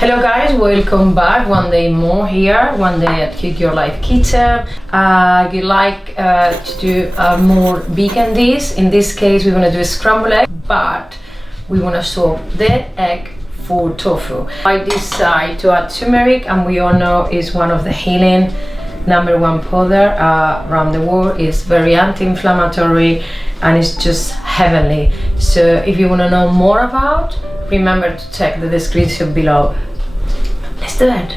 Hello guys, welcome back one day more here, one day at Cook Your Life kitchen. You like to do more vegan dish. In this case we're going to do a scrambled egg, but we want to swap the egg for tofu. I decided to add turmeric, and we all know it's one of the healing #1 powder around the world. It's very anti-inflammatory and it's just heavenly. So if you want to know more about, remember to check the description below. Let's do it.